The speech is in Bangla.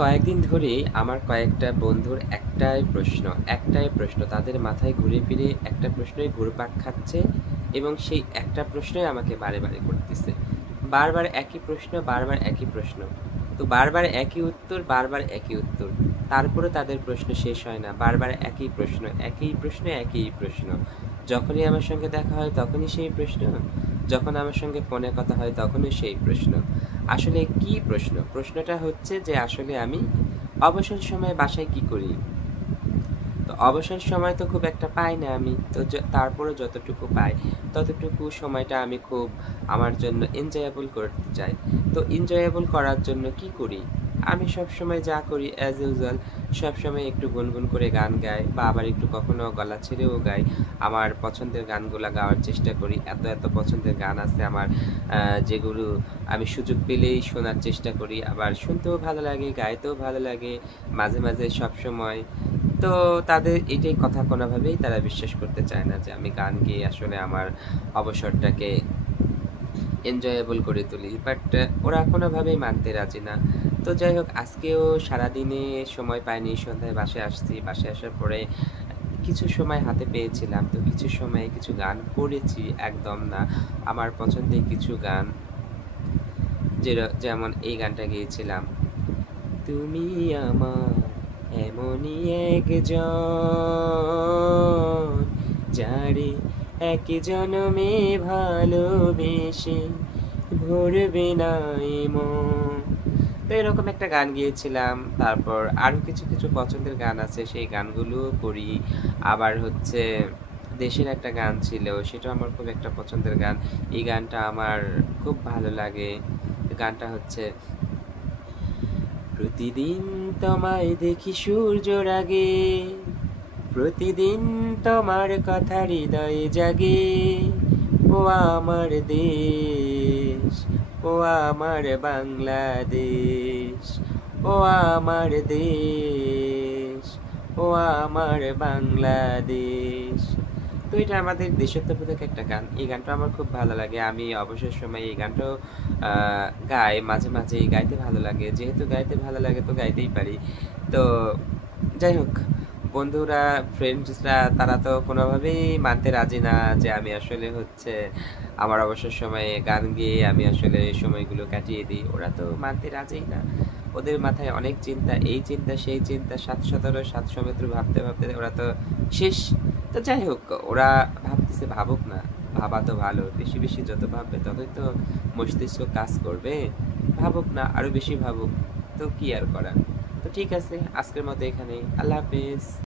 কয়েকদিন ধরেই আমার কয়েকটা বন্ধুর একটাই প্রশ্ন তাদের মাথায় ঘুরে ফিরে একটা প্রশ্নই ঘুরপাক খাচ্ছে এবং সেই একটা প্রশ্নই আমাকে বারে করতেছে। বারবার একই প্রশ্ন, বারবার একই প্রশ্ন। তো বারবার একই উত্তর, বারবার একই উত্তর। তারপরেও তাদের প্রশ্ন শেষ হয় না। বারবার একই প্রশ্ন, একই প্রশ্ন, একই প্রশ্ন। যখনই আমার সঙ্গে দেখা হয় তখনই সেই প্রশ্ন, যখন আমার সঙ্গে ফোনে কথা হয় তখনও সেই প্রশ্ন। আসলে কি প্রশ্ন? প্রশ্নটা হচ্ছে যে আসলে আমি অবসর সময়ে বাসায় কি করি? তো অবসর সময় তো খুব একটা পাই না আমি। তো তারপরেও যতটুকু পাই, ততটুকু সময়টা আমি খুব আমার জন্য enjoyable করতে চাই। তো enjoyable করার জন্য কি করি? আমি সবসময় যা করি as usual সবসময় একটু গুনগুন করে গান গাই বা আবার একটু কখনো গলা ছেড়েও গাই। আমার পছন্দের গানগুলা গাওয়ার চেষ্টা করি। এত পছন্দের গান আছে আমার যেগুলো আমি সুযোগ পেলেই শোনার চেষ্টা করি। আবার শুনতেও ভালো লাগে, গাইতেও ভালো লাগে মাঝে সবসময়। তো তাদের এটাই কথা কোনোভাবেই তারা বিশ্বাস করতে চায় না যে আমি গান গেয়ে আসলে আমার অবসরটাকে এনজয়েবল করে তুলি। বাট ওরা কোনোভাবেই মানতে রাজি না। তো যাই হোক আজকেও সারাদিনে সময় পাইনি। সন্ধ্যায় বাসায় আসছি। বাসায় আসার পরে কিছু সময় হাতে পেয়েছিলাম। তো কিছু সময়ে কিছু গান করেছি, একদম না। আমার পছন্দের কিছু গান যেমন এই গানটা গেয়েছিলাম। তুমি আমার এমনই একজন যারে এক জনমে ভালোবেসে ভরবে না এ মন। তো এরকম একটা গান গিয়েছিলাম। তারপর আরো কিছু পছন্দের গান আছে, সেই গানগুলোও করি। আবার হচ্ছে দেশের একটা গান ছিল, সেটাও আমার খুব একটা পছন্দের গান। এই গানটা আমার খুব ভালো লাগে। গানটা হচ্ছে প্রতিদিন তোমায় দেখি সূর্যর আগে, প্রতিদিন তোমার কথা হৃদয়ে জাগে। ও আমার দেশ, ও আমার বাংলাদেশ, ও আমার দেশ, ও আমার বাংলাদেশ। তো এটা আমাদের দেশাত্মবোধক একটা গান। এই গানটা আমার খুব ভালো লাগে। আমি অবসর সময়ে এই গানটাও গাই মাঝে গাইতে ভালো লাগে। যেহেতু গাইতে ভালো লাগে তো গাইতেই পারি। তো যাই হোক, বন্ধুরা, ফ্রেন্ডসরা তারা তো কোনোভাবেই মানতে রাজি না যে আমি আসলে হচ্ছে আমার অবসর সময়ে গান গেয়ে আমি আসলে সময়গুলো কাটিয়ে দিই। ওরা তো মানতে রাজিই না। ওদের মাথায় অনেক চিন্তা, এই চিন্তা সেই চিন্তা, ৭১৭ ৭সমুদ্র ভাবতে ওরা তো শেষ। তো যাই হোক, ওরা ভাবতেছে ভাবুক না, ভাবা তো ভালো। বেশি যত ভাববে ততই তো মস্তিষ্ক কাজ করবে। ভাবুক না, আরো বেশি ভাবুক। তো কি আর করার। তো ঠিক আছে, আজকের মতো এখানেই। আল্লাহ হাফেজ।